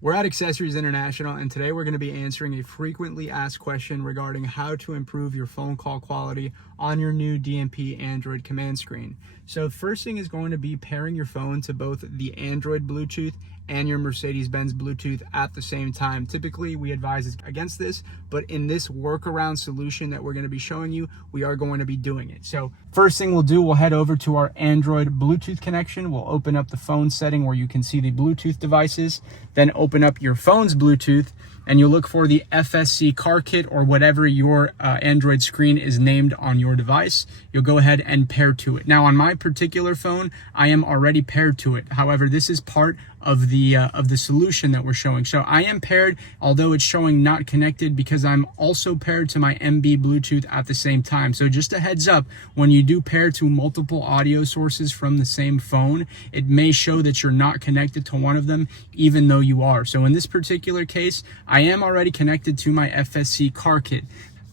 We're at Accessories International, and today we're going to be answering a frequently asked question regarding how to improve your phone call quality on your new DMP Android Command Screen. So first thing is going to be pairing your phone to both the Android Bluetooth and your Mercedes-Benz Bluetooth at the same time. Typically, we advise against this, but in this workaround solution that we're going to be showing you, we are going to be doing it. So first thing we'll do, we'll head over to our Android Bluetooth connection. We'll open up the phone setting where you can see the Bluetooth devices, then open up your phone's Bluetooth, and you'll look for the FSC car kit or whatever your Android screen is named on your device. You'll go ahead and pair to it. Now on my particular phone, I am already paired to it. However, this is part of the solution that we're showing. So I am paired, although it's showing not connected, because I'm also paired to my MB Bluetooth at the same time. So just a heads up, when you do pair to multiple audio sources from the same phone, it may show that you're not connected to one of them, even though you are. So in this particular case, I am already connected to my FSC car kit,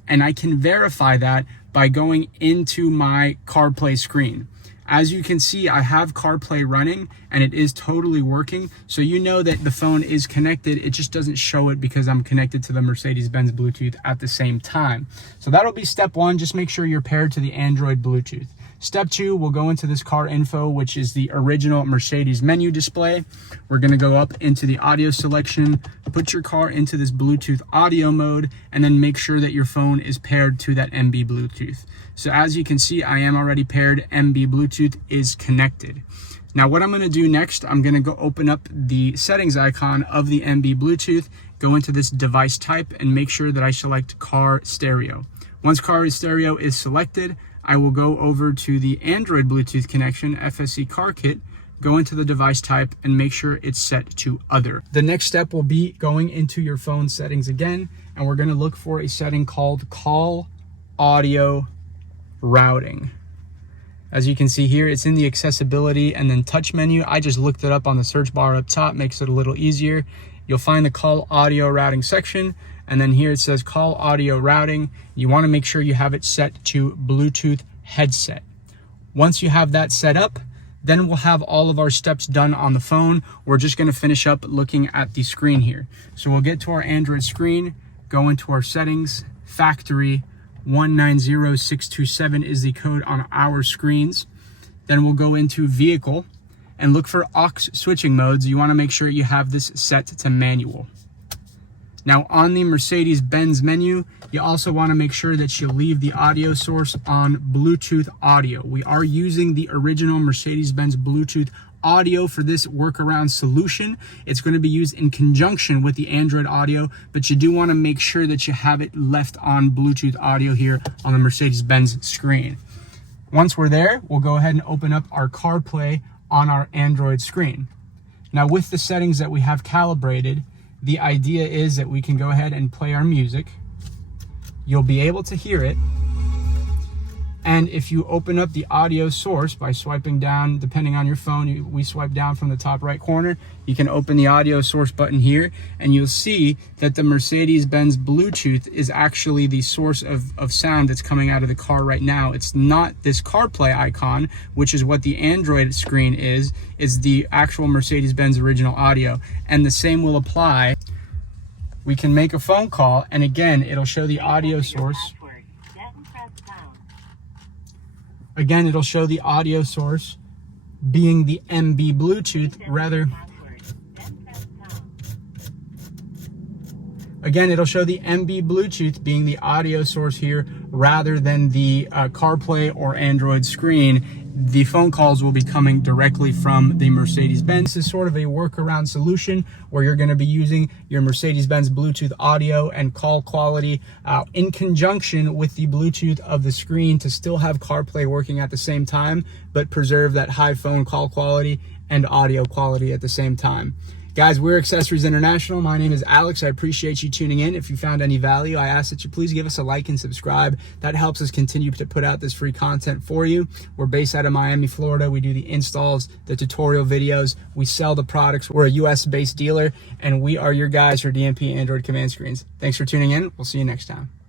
and I can verify that by going into my CarPlay screen. As you can see, I have CarPlay running and it is totally working. So you know that the phone is connected. It just doesn't show it because I'm connected to the Mercedes-Benz Bluetooth at the same time. So that'll be step one. Just make sure you're paired to the Android Bluetooth. Step two, we'll go into this car info, which is the original Mercedes menu display. We're gonna go up into the audio selection, put your car into this Bluetooth audio mode, and then make sure that your phone is paired to that MB Bluetooth. So as you can see, I am already paired. MB Bluetooth is connected. Now what I'm gonna do next, I'm gonna go open up the settings icon of the MB Bluetooth, go into this device type, and make sure that I select car stereo. Once car stereo is selected, I will go over to the Android Bluetooth connection, FSC car kit, go into the device type, and make sure it's set to other. The next step will be going into your phone settings again, and we're gonna look for a setting called call audio routing. As you can see here, it's in the accessibility and then touch menu. I just looked it up on the search bar up top, makes it a little easier. You'll find the call audio routing section, and then here it says call audio routing. You want to make sure you have it set to Bluetooth headset. Once you have that set up, then we'll have all of our steps done on the phone. We're just going to finish up looking at the screen here. So we'll get to our Android screen, go into our settings, factory, 190627 is the code on our screens. Then we'll go into vehicle and look for aux switching modes. You want to make sure you have this set to manual. Now on the Mercedes-Benz menu, you also want to make sure that you leave the audio source on Bluetooth audio. We are using the original Mercedes-Benz Bluetooth audio for this workaround solution. It's going to be used in conjunction with the Android audio, but you do want to make sure that you have it left on Bluetooth audio here on the Mercedes-Benz screen. Once we're there, we'll go ahead and open up our CarPlay on our Android screen. Now with the settings that we have calibrated, the idea is that we can go ahead and play our music. You'll be able to hear it. And if you open up the audio source by swiping down, depending on your phone, we swipe down from the top right corner, you can open the audio source button here, and you'll see that the Mercedes-Benz Bluetooth is actually the source of sound that's coming out of the car right now. It's not this CarPlay icon, which is what the Android screen is the actual Mercedes-Benz original audio. And the same will apply. We can make a phone call, and again, it'll show the audio source. Again, it'll show the audio source being the MB Bluetooth Again, it'll show the MB Bluetooth being the audio source here rather than the CarPlay or Android screen. The phone calls will be coming directly from the Mercedes-Benz. This is sort of a workaround solution where you're going to be using your Mercedes-Benz Bluetooth audio and call quality in conjunction with the Bluetooth of the screen to still have CarPlay working at the same time, but preserve that high phone call quality and audio quality at the same time. Guys, we're Accessories International. My name is Alex. I appreciate you tuning in. If you found any value, I ask that you please give us a like and subscribe. That helps us continue to put out this free content for you. We're based out of Miami, Florida. We do the installs, the tutorial videos. We sell the products. We're a US-based dealer, and we are your guys for DMP Android Command Screens. Thanks for tuning in. We'll see you next time.